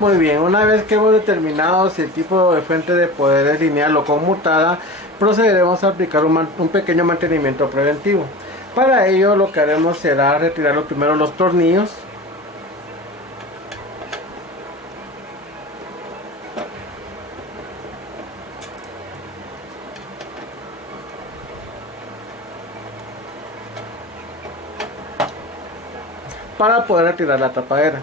Muy bien, una vez que hemos determinado si el tipo de fuente de poder es lineal o conmutada, procederemos a aplicar un pequeño mantenimiento preventivo. Para ello lo que haremos será retirar primero los tornillos. Para poder retirar la tapadera.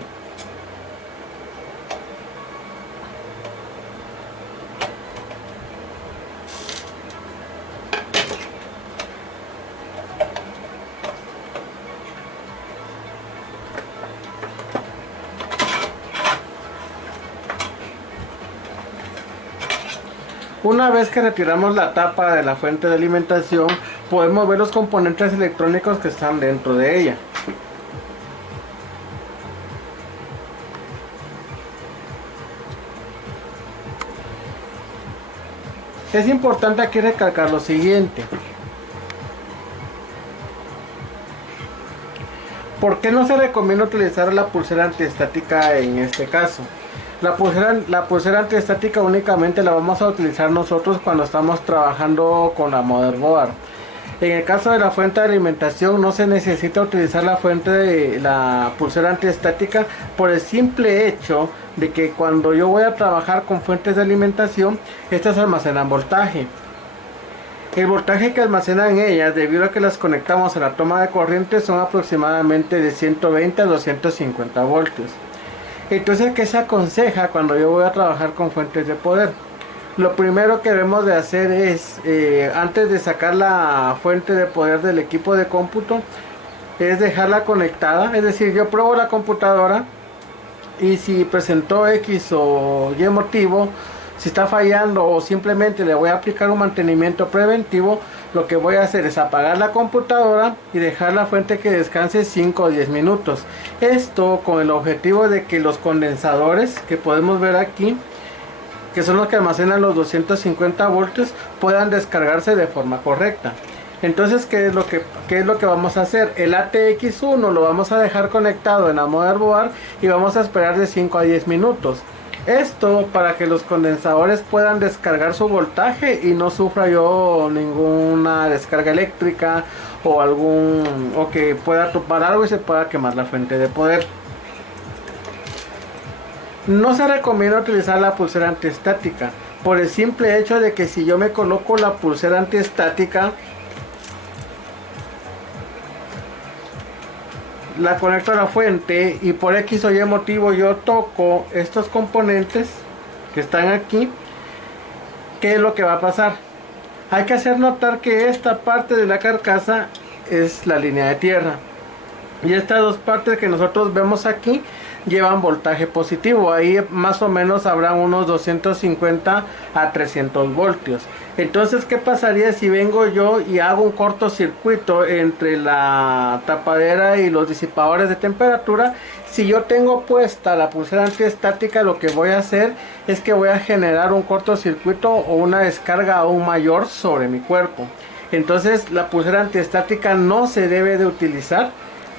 Una vez que retiramos la tapa de la fuente de alimentación, podemos ver los componentes electrónicos que están dentro de ella. Es importante aquí recalcar lo siguiente. ¿Por qué no se recomienda utilizar la pulsera antiestática en este caso? La pulsera antiestática únicamente la vamos a utilizar nosotros cuando estamos trabajando con la motherboard. En el caso de la fuente de alimentación no se necesita utilizar la fuente de la pulsera antiestática por el simple hecho de que cuando yo voy a trabajar con fuentes de alimentación, estas almacenan voltaje. El voltaje que almacenan ellas, debido a que las conectamos a la toma de corriente, son aproximadamente de 120 a 250 voltios. Entonces, ¿qué se aconseja cuando yo voy a trabajar con fuentes de poder? Lo primero que debemos de hacer es, antes de sacar la fuente de poder del equipo de cómputo, es dejarla conectada. Es decir, yo pruebo la computadora y si presentó X o Y motivo, si está fallando o simplemente le voy a aplicar un mantenimiento preventivo, lo que voy a hacer es apagar la computadora y dejar la fuente que descanse 5 o 10 minutos. Esto con el objetivo de que los condensadores que podemos ver aquí, que son los que almacenan los 250 voltios, puedan descargarse de forma correcta. Entonces, ¿qué es lo que vamos a hacer? El ATX1 lo vamos a dejar conectado en la motherboard y vamos a esperar de 5 a 10 minutos. Esto para que los condensadores puedan descargar su voltaje y no sufra yo ninguna descarga eléctrica o que pueda topar algo y se pueda quemar la fuente de poder. No se recomienda utilizar la pulsera antiestática por el simple hecho de que si yo me coloco la pulsera antiestática, la conecto a la fuente y por X o Y motivo yo toco estos componentes que están aquí, ¿qué es lo que va a pasar? Hay que hacer notar que esta parte de la carcasa es la línea de tierra y estas dos partes que nosotros vemos aquí llevan voltaje positivo. Ahí más o menos habrá unos 250 a 300 voltios. Entonces, ¿qué pasaría si vengo yo y hago un cortocircuito entre la tapadera y los disipadores de temperatura? Si yo tengo puesta la pulsera antiestática, lo que voy a hacer es que voy a generar un cortocircuito o una descarga aún mayor sobre mi cuerpo. Entonces, la pulsera antiestática no se debe de utilizar,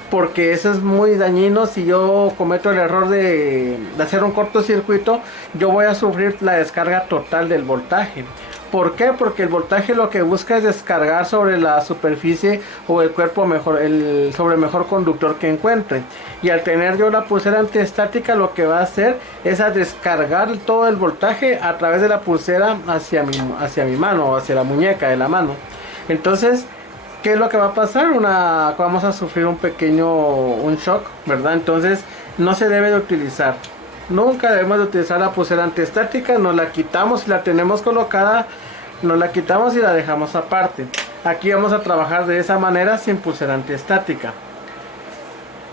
porque eso es muy dañino. Si yo cometo el error de hacer un cortocircuito, yo voy a sufrir la descarga total del voltaje. ¿Por qué? Porque el voltaje lo que busca es descargar sobre la superficie o el cuerpo mejor, sobre el mejor conductor que encuentre. Y al tener yo la pulsera antiestática, lo que va a hacer es a descargar todo el voltaje a través de la pulsera hacia mi mano o hacia la muñeca de la mano. Entonces, ¿qué es lo que va a pasar? Vamos a sufrir un shock, ¿verdad? Entonces no se debe de utilizar. Nunca debemos de utilizar la pulsera antiestática. Nos la quitamos, si la tenemos colocada, nos la quitamos y la dejamos aparte. Aquí vamos a trabajar de esa manera sin pulsera antiestática.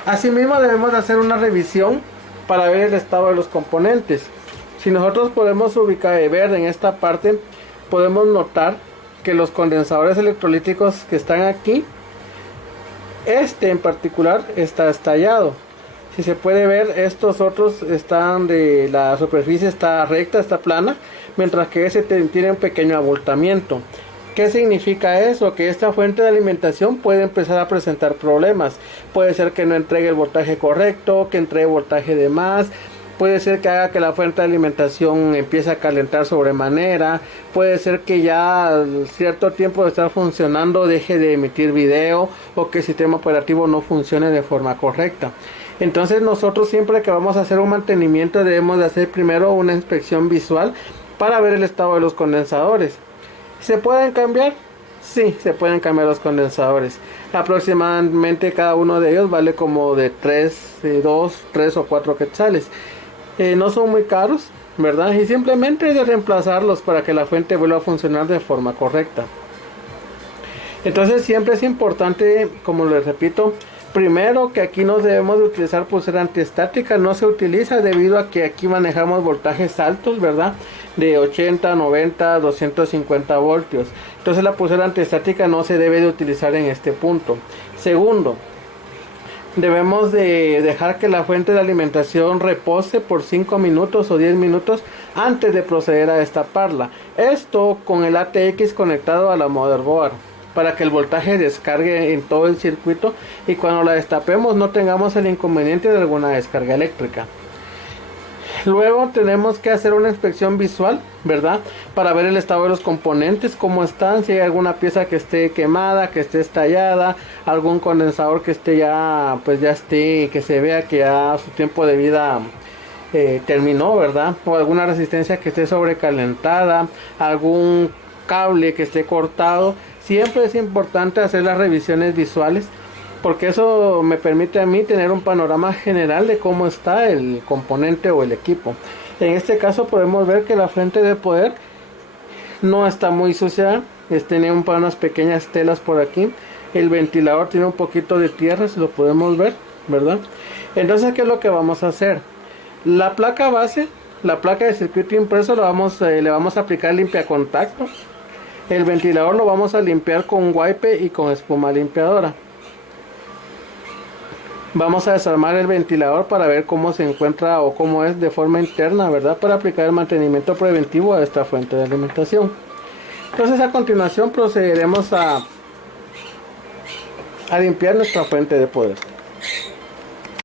Asimismo debemos de hacer una revisión para ver el estado de los componentes. Si nosotros podemos ver en esta parte, podemos notar que los condensadores electrolíticos que están aquí, este en particular está estallado. Si se puede ver, estos otros la superficie está recta, está plana, mientras que ese tiene un pequeño abultamiento. ¿Qué significa eso? Que esta fuente de alimentación puede empezar a presentar problemas. Puede ser que no entregue el voltaje correcto, que entregue voltaje de más. puede ser que haga que la fuente de alimentación empiece a calentar sobremanera, puede ser que ya cierto tiempo de estar funcionando deje de emitir video o que el sistema operativo no funcione de forma correcta. Entonces nosotros siempre que vamos a hacer un mantenimiento debemos de hacer primero una inspección visual para ver el estado de los condensadores. ¿Se pueden cambiar? Sí, se pueden cambiar los condensadores. Aproximadamente cada uno de ellos vale como de 2, 3 o 4 quetzales. No son muy caros, ¿verdad? Y simplemente es de reemplazarlos para que la fuente vuelva a funcionar de forma correcta. Entonces siempre es importante, como les repito, primero que aquí no debemos de utilizar pulsera antiestática, no se utiliza debido a que aquí manejamos voltajes altos, ¿verdad? De 80, 90, 250 voltios. Entonces la pulsera antiestática no se debe de utilizar en este punto. Segundo, debemos de dejar que la fuente de alimentación repose por 5 minutos o 10 minutos antes de proceder a destaparla. Esto con el ATX conectado a la motherboard, para que el voltaje descargue en todo el circuito y cuando la destapemos no tengamos el inconveniente de alguna descarga eléctrica. Luego tenemos que hacer una inspección visual, ¿verdad? Para ver el estado de los componentes, cómo están, si hay alguna pieza que esté quemada, que esté estallada, algún condensador que esté ya, pues ya esté, que se vea que ya su tiempo de vida terminó, ¿verdad? O alguna resistencia que esté sobrecalentada, algún cable que esté cortado. Siempre es importante hacer las revisiones visuales porque eso me permite a mí tener un panorama general de cómo está el componente o el equipo. En este caso podemos ver que la fuente de poder no está muy sucia, tiene unas pequeñas telas por aquí. El ventilador tiene un poquito de tierra, si lo podemos ver, ¿verdad? Entonces, ¿qué es lo que vamos a hacer? La placa base, la placa de circuito impreso, le vamos a aplicar limpia contacto. El ventilador lo vamos a limpiar con wipe y con espuma limpiadora. Vamos a desarmar el ventilador para ver cómo se encuentra o cómo es de forma interna, ¿verdad? Para aplicar el mantenimiento preventivo a esta fuente de alimentación. Entonces a continuación procederemos a limpiar nuestra fuente de poder.